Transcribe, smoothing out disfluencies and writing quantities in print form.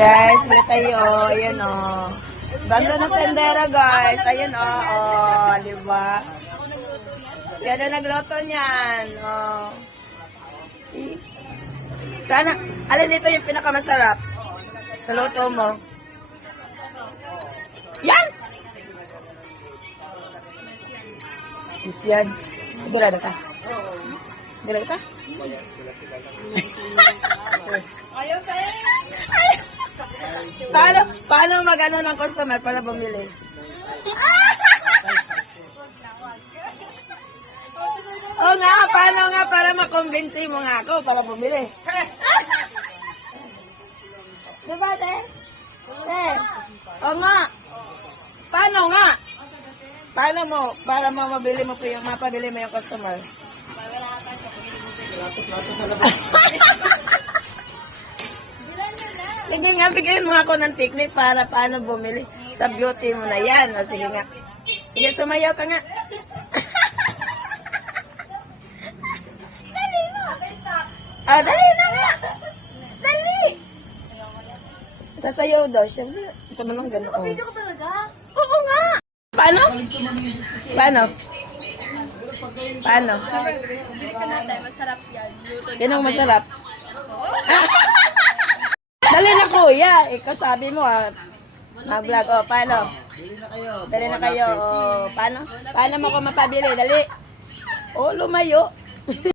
Guys, ulit tayo, ayan o. Banda ng tendera guys, ayan o, di ba? Yan na nagluto niyan, o. Sana, alin dito yung pinakamasarap sa luto mo? Yan! Yan. Sigurado ka? Sigurado ka? Ayaw sa'yo! Paano mag-ano ng customer para bumili? Oo nga, paano nga para makumbinsi mo nga ako para bumili? Diba, te? Te? Oo nga. Paano nga? Paano mo, para mabili mo po yung, mapabili mo yung customer? Sige nga, bigyan mo ako ng technique para paano bumili sa beauty mo na yan. O, sige nga. Sige, sumayaw ka nga. Dali mo. Dali na nga. Dali. Sasayaw daw siya. Ito mo lang gano'n. Video ko talaga? Oo nga. Paano? Paano? Paano? Bili ka natin, masarap yan. Sinong masarap? Dali na kuya. Ikaw sabi mo mag-vlog. O, paano? Dali na kayo. O, paano? Paano mo ko mapabili? Dali. O, lumayo.